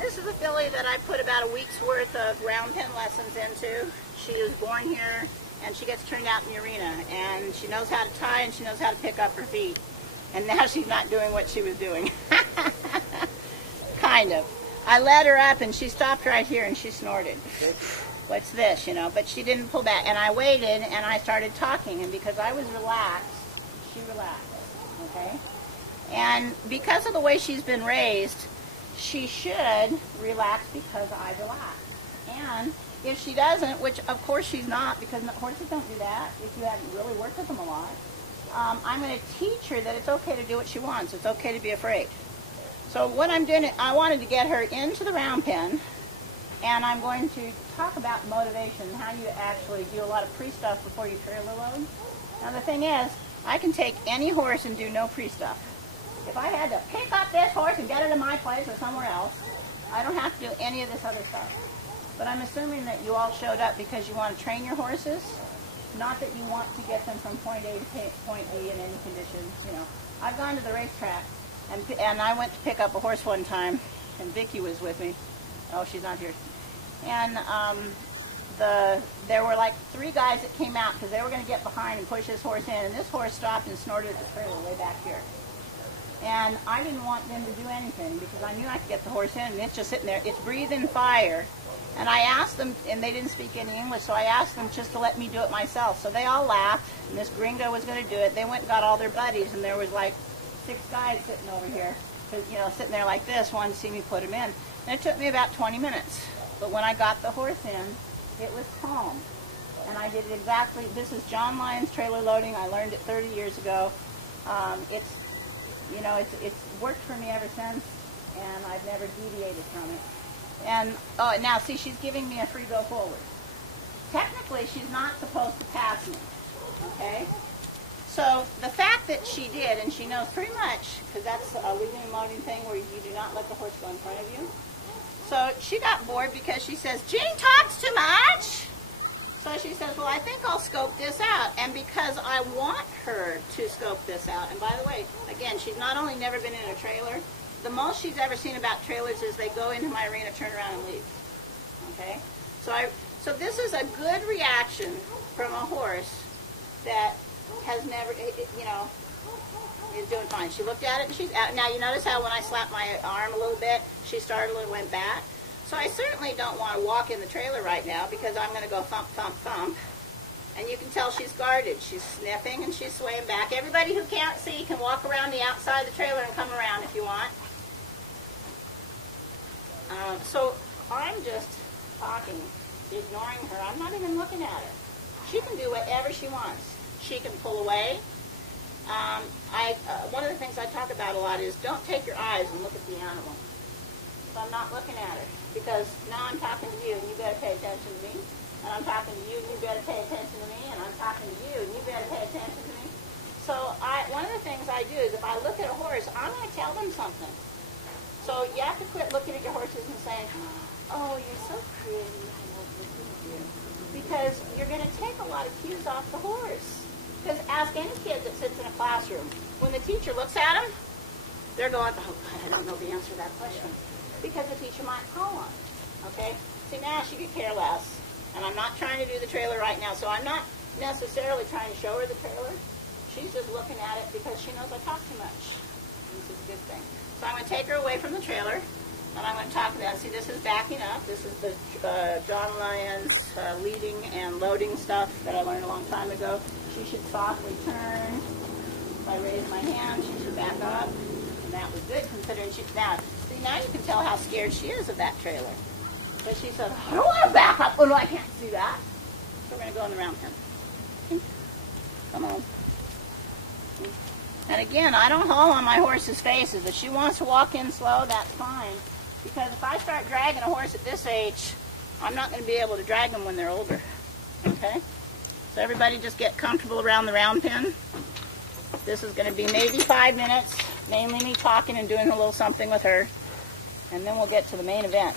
This is a filly that I put about a week's worth of round pen lessons into. She was born here and she gets turned out in the arena, and she knows how to tie and she knows how to pick up her feet. And now she's not doing what she was doing. Kind of. I led her up and she stopped right here and she snorted. What's this, you know? But she didn't pull back. And I waited and I started talking, and because I was relaxed, she relaxed. Okay? And because of the way she's been raised, she should relax because I relax. And if she doesn't, which of course she's not, because horses don't do that if you haven't really worked with them a lot, I'm going to teach her that it's okay to do what she wants. It's okay to be afraid. So what I'm doing, I wanted to get her into the round pen, and I'm going to talk about motivation, how you actually do a lot of pre-stuff before you trailer load. Now the thing is, I can take any horse and do no pre-stuff. If I had to pick up this horse and get it to my place or somewhere else, I don't have to do any of this other stuff. But I'm assuming that you all showed up because you want to train your horses, not that you want to get them from point A to point B in any conditions. You know, I've gone to the racetrack, and I went to pick up a horse one time, and Vicky was with me. Oh, she's not here. And there were like 3 guys that came out because they were going to get behind and push this horse in, and this horse stopped and snorted at the trailer way back here. And I didn't want them to do anything because I knew I could get the horse in, and it's just sitting there. It's breathing fire. And I asked them, and they didn't speak any English, so I asked them just to let me do it myself. So they all laughed, and this gringo was going to do it. They went and got all their buddies, and there was like 6 guys sitting over here, you know, sitting there like this, wanting to see me put him in. And it took me about 20 minutes. But when I got the horse in, it was calm. And I did it exactly. This is John Lyon's trailer loading. I learned it 30 years ago. You know, it's worked for me ever since, and I've never deviated from it. And, oh, now, see, she's giving me a free go forward. Technically, she's not supposed to pass me, okay? So the fact that she did, and she knows pretty much, because that's a leading and loading thing where you do not let the horse go in front of you. So she got bored because she says, Jean talks too much. So she says, well, I think I'll scope this out. And because I want her to scope this out, and by the way, again, she's not only never been in a trailer, the most she's ever seen about trailers is they go into my arena, turn around, and leave. Okay? So this is a good reaction from a horse that has never, you know, is doing fine. She looked at it and she's out. Now you notice how when I slapped my arm a little bit, she started and went back. So I certainly don't want to walk in the trailer right now because I'm going to go thump, thump, thump. And you can tell she's guarded. She's sniffing and she's swaying back. Everybody who can't see can walk around the outside of the trailer and come around if you want. So I'm just talking, ignoring her. I'm not even looking at her. She can do whatever she wants. She can pull away. One of the things I talk about a lot is don't take your eyes and look at the animal. So I'm not looking at her because now I'm talking to you and you better pay attention to me. And I'm talking to you and you better pay attention to me. And I'm talking to you and you better pay attention to me. So one of the things I do is if I look at a horse, I'm going to tell them something. So you have to quit looking at your horses and saying, oh, you're so pretty, I love looking at you. Because you're going to take a lot of cues off the horse. Because ask any kid that sits in a classroom, when the teacher looks at them, they're going, oh, God, I don't know the answer to that question. Because the teacher might call on it, okay? See, now she could care less. And I'm not trying to do the trailer right now, so I'm not necessarily trying to show her the trailer. She's just looking at it because she knows I talk too much. This is a good thing. So I'm going to take her away from the trailer, and I'm going to talk to them. See, this is backing up. This is the John Lyon's leading and loading stuff that I learned a long time ago. She should softly turn. If I raise my hand, she should back up. And that was good considering she's now. See, now you can tell how scared she is of that trailer. But she said, I don't want to back up. Oh, no, I can't do that. So we're going to go in the round pen. Come on. And again, I don't haul on my horse's faces. If she wants to walk in slow, that's fine. Because if I start dragging a horse at this age, I'm not going to be able to drag them when they're older. Okay? So everybody just get comfortable around the round pen. This is going to be maybe 5 minutes, mainly me talking and doing a little something with her. And then we'll get to the main event.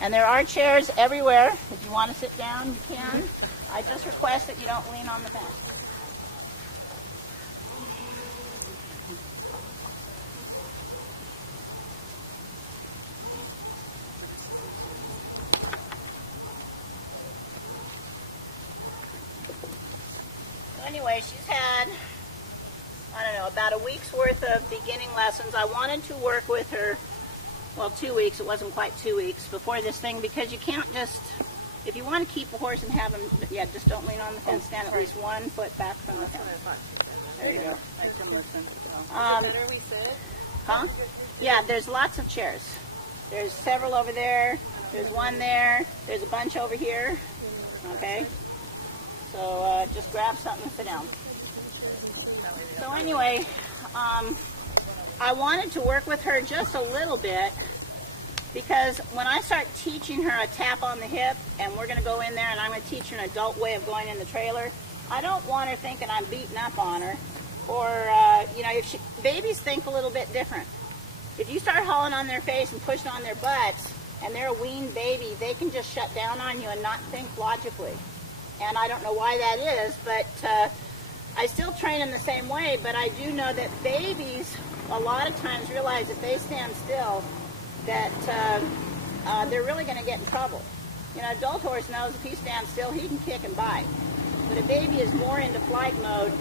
And there are chairs everywhere. If you want to sit down, you can. I just request that you don't lean on the fence. anyway, she's had, I don't know, about a week's worth of beginning lessons. I wanted to work with her, well, 2 weeks. It wasn't quite 2 weeks before this thing, because you can't just, if you want to keep a horse and have him, yeah, just don't lean on the fence. Stand at least 1 foot back from the fence. There you go. I can listen. Better we sit? Huh? Yeah, there's lots of chairs. There's several over there. There's one there. There's a bunch over here. Okay? So just grab something and sit down. So anyway, I wanted to work with her just a little bit, because when I start teaching her a tap on the hip, and we're going to go in there and I'm going to teach her an adult way of going in the trailer, I don't want her thinking I'm beating up on her. Or, you know, babies think a little bit different. If you start hauling on their face and pushing on their butts, and they're a weaned baby, they can just shut down on you and not think logically. And I don't know why that is, but I still train them the same way, but I do know that babies a lot of times realize if they stand still that they're really going to get in trouble. You know, an adult horse knows if he stands still, he can kick and bite. But a baby is more into flight mode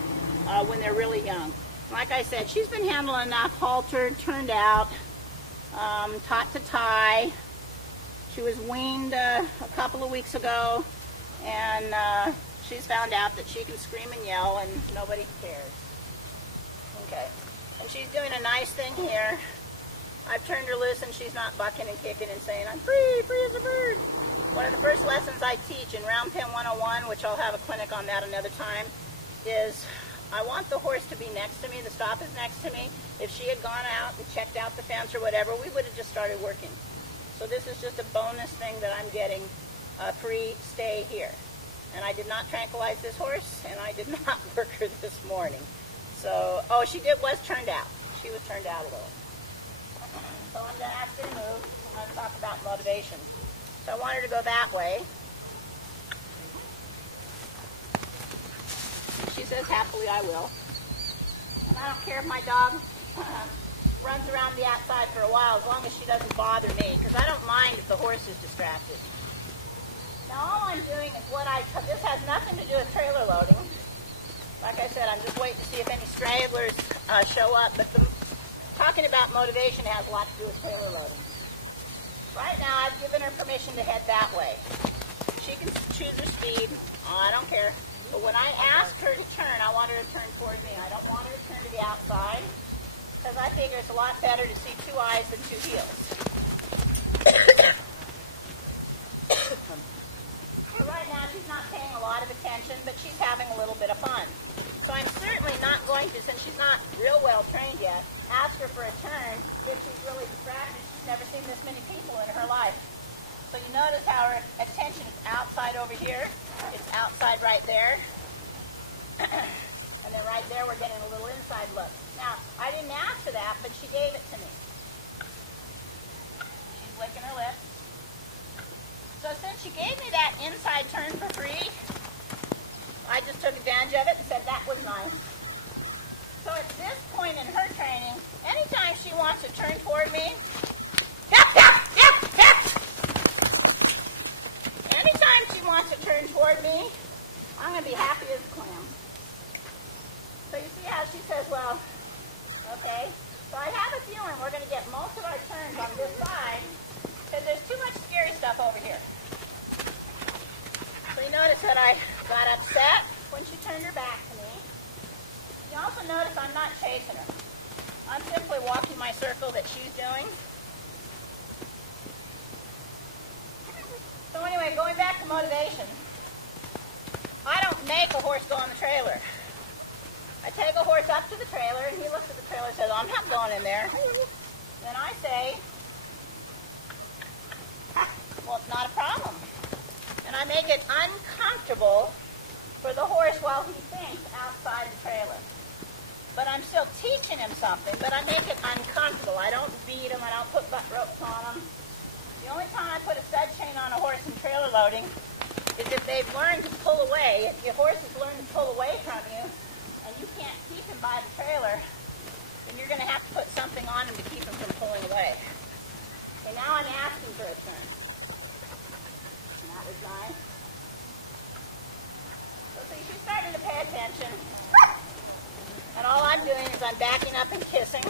when they're really young. Like I said, she's been handled enough, haltered, turned out, taught to tie. She was weaned a couple of weeks ago, and she's found out that she can scream and yell and nobody cares. Okay, and she's doing a nice thing here. I've turned her loose and she's not bucking and kicking and saying, I'm free, free as a bird. One of the first lessons I teach in Round Pen 101, which I'll have a clinic on that another time, is I want the horse to be next to me. The stop is next to me. If she had gone out and checked out the fence or whatever, we would have just started working. So this is just a bonus thing that I'm getting a free stay here. And I did not tranquilize this horse, and I did not work her this morning. So, oh, was turned out. She was turned out a little. So I'm going to ask her to move. I'm going to talk about motivation. So I want her to go that way. She says, happily I will. And I don't care if my dog runs around the outside for a while, as long as she doesn't bother me, because I don't mind if the horse is distracted. Now all I'm doing is this has nothing to do with trailer loading. Like I said, I'm just waiting to see if any stragglers show up, but talking about motivation has a lot to do with trailer loading. Right now I've given her permission to head that way. She can choose her speed. Oh, I don't care. But when I ask her to turn, I want her to turn toward me. I don't want her to turn to the outside, because I figure it's a lot better to see 2 eyes than 2 heels. So right now she's not paying a lot of attention, but she's having a little bit of fun. So I'm certainly not going to, since she's not real well trained yet, ask her for a turn if she's really distracted. She's never seen this many people in her life. So you notice how her attention is outside over here. It's outside right there. And then right there we're getting a little inside look. Now, I didn't ask for that, but she gave it to me. She's licking her lips. So since she gave me that inside turn for free, I just took advantage of it and said that was nice. So at this point in her training, anytime she wants to turn toward me, anytime she wants to turn toward me, I'm going to be happy as a clam. So you see how she says, well, okay. So I have a feeling we're going to get most of our turns on this side, because there's too much scary stuff over here. So you notice that I got upset when she turned her back to me. You also notice I'm not chasing her. I'm simply walking my circle that she's doing. So anyway, going back to motivation, I don't make a horse go on the trailer. I take a horse up to the trailer, and he looks at the trailer and says, I'm not going in there. Then I say, well, it's not a problem. And I make it uncomfortable for the horse while he thinks outside the trailer. But I'm still teaching him something, but I make it uncomfortable. I don't beat him. I don't put butt ropes on him. The only time I put a stud chain on a horse in trailer loading is if they've learned to pull away. If your horse has learned to pull away from you, and you can't keep him by the trailer, then you're going to have to put something on him to keep him from pulling away. Okay, now I'm asking for a turn. And that was nice. So see, she's starting to pay attention. And all I'm doing is I'm backing up and kissing.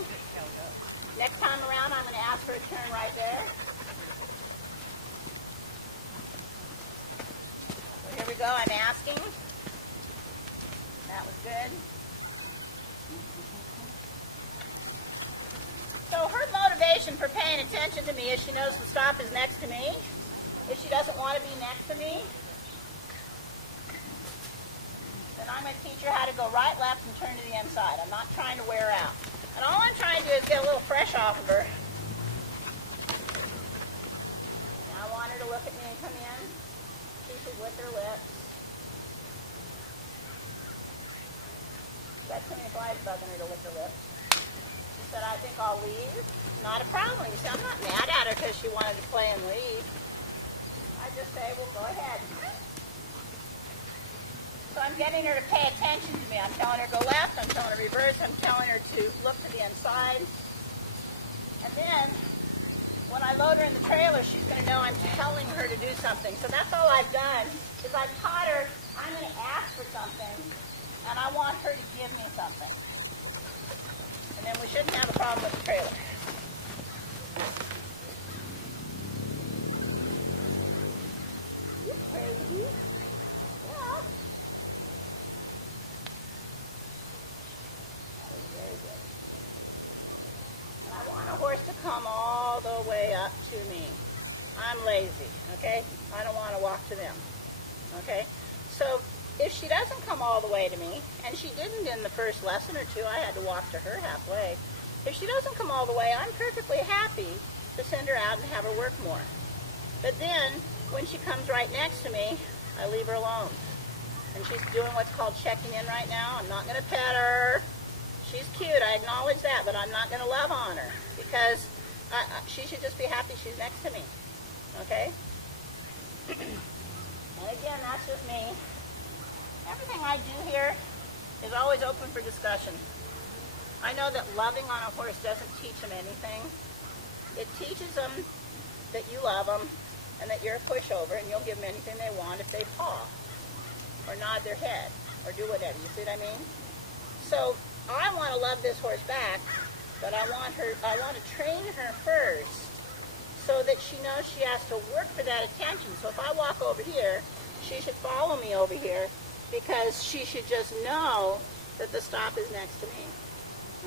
Next time around, I'm going to ask her to turn right there. So here we go. I'm asking. That was good. So her motivation for paying attention to me is she knows the stop is next to me. If she doesn't want to be next to me, then I'm going to teach her how to go right, left, and turn to the inside. I'm not trying to wear her out. And all I'm trying to do is get a little fresh off of her. Now I want her to look at me and come in. She should lick her lips. Got too many flies bugging her to lick her lips. She said, I think I'll leave. Not a problem. You see, I'm not mad at her because she wanted to play and leave. I just say, well, go ahead. So I'm getting her to pay attention to me. I'm telling her go left, I'm telling her reverse, I'm telling her to look to the inside. And then, when I load her in the trailer, she's going to know I'm telling her to do something. So that's all I've done, is I've taught her I'm going to ask for something, and I want her to give me something. And then we shouldn't have a problem with the trailer. You crazy? Yeah. Come all the way up to me. I'm lazy, okay? I don't want to walk to them, okay? So if she doesn't come all the way to me, and she didn't in the first lesson or two, I had to walk to her halfway. If she doesn't come all the way, I'm perfectly happy to send her out and have her work more. But then, when she comes right next to me, I leave her alone. And she's doing what's called checking in right now. I'm not going to pet her. She's cute, I acknowledge that, but I'm not going to love on her because she should just be happy she's next to me, okay? And again, that's just me. Everything I do here is always open for discussion. I know that loving on a horse doesn't teach them anything. It teaches them that you love them and that you're a pushover and you'll give them anything they want if they paw or nod their head or do whatever. You see what I mean? So I want to love this horse back, but I want to train her first so that she knows she has to work for that attention. So if I walk over here, she should follow me over here because she should just know that the stop is next to me,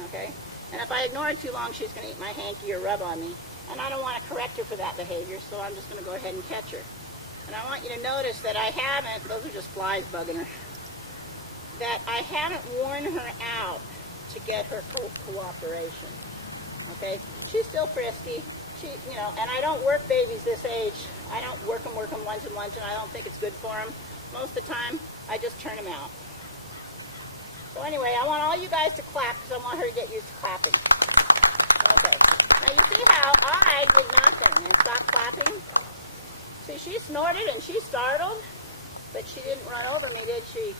okay? And if I ignore it too long, she's going to eat my hanky or rub on me, and I don't want to correct her for that behavior, so I'm just going to go ahead and catch her. And I want you to notice that I haven't, those are just flies bugging her, that I haven't worn her out to get her cooperation, okay? She's still frisky, and I don't work babies this age. I don't work them lunch, and I don't think it's good for them. Most of the time, I just turn them out. So anyway, I want all you guys to clap because I want her to get used to clapping. Okay, now you see how I did nothing and stopped clapping? See, she snorted and she startled, but she didn't run over me, did she?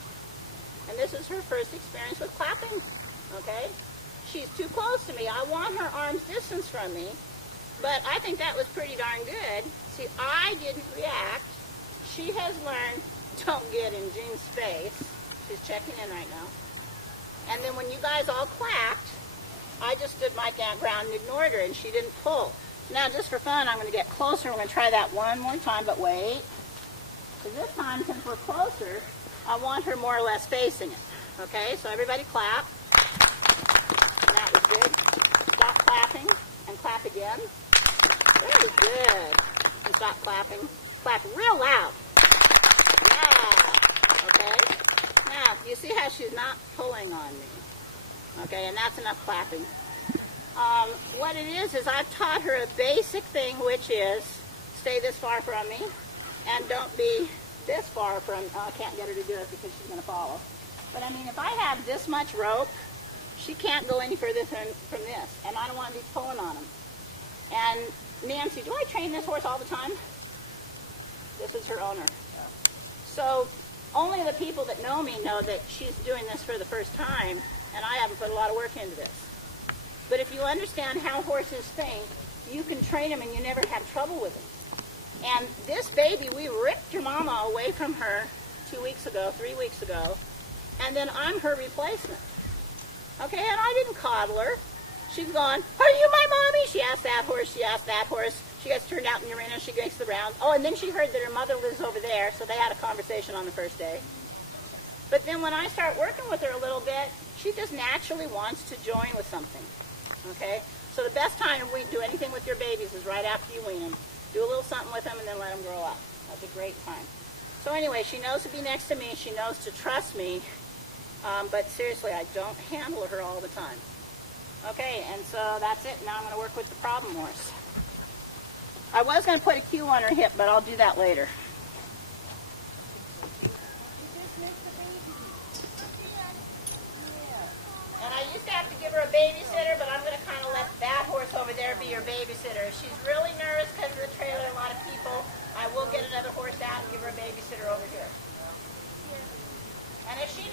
And this is her first experience with clapping, okay? She's too close to me. I want her arm's distance from me, but I think that was pretty darn good. See, I didn't react. She has learned, don't get in Jean's face. She's checking in right now. And then when you guys all clapped, I just stood my ground and ignored her, and she didn't pull. Now, just for fun, I'm going to get closer. We're going to try that one more time, but wait. So this time, since we're closer, I want her more or less facing it. Okay, so everybody clap. And that was good. Stop clapping and clap again. Very good. And stop clapping. Clap real loud. Yeah. Okay. Now, you see how she's not pulling on me. Okay, and that's enough clapping. What it is I've taught her a basic thing, which is stay this far from me and don't be this far from, I can't get her to do it because she's going to follow. But I mean, if I have this much rope, she can't go any further from this, and I don't want to be pulling on them. And Nancy, do I train this horse all the time? This is her owner. So only the people that know me know that she's doing this for the first time, and I haven't put a lot of work into this. But if you understand how horses think, you can train them and you never have trouble with them. And this baby, we ripped your mama away from her 2 weeks ago, 3 weeks ago, and then I'm her replacement. Okay, and I didn't coddle her. She's gone, are you my mommy? She asked that horse, she asked that horse. She gets turned out in the arena, she makes the rounds. Oh, and then she heard that her mother lives over there, so they had a conversation on the first day. But then when I start working with her a little bit, she just naturally wants to join with something. Okay? So the best time to do anything with your babies is right after you wean them. Do a little something with them and then let them grow up. That's a great time. So anyway, she knows to be next to me. She knows to trust me. But seriously, I don't handle her all the time. Okay, and so that's it. Now I'm going to work with the problem horse. I was going to put a cue on her hip, but I'll do that later. And I used to have to give her a babysitter, but I'm going to kind of let that horse over there be your babysitter. If she's really nervous because of the trailer, a lot of people, I will get another horse out and give her a babysitter over here. And if she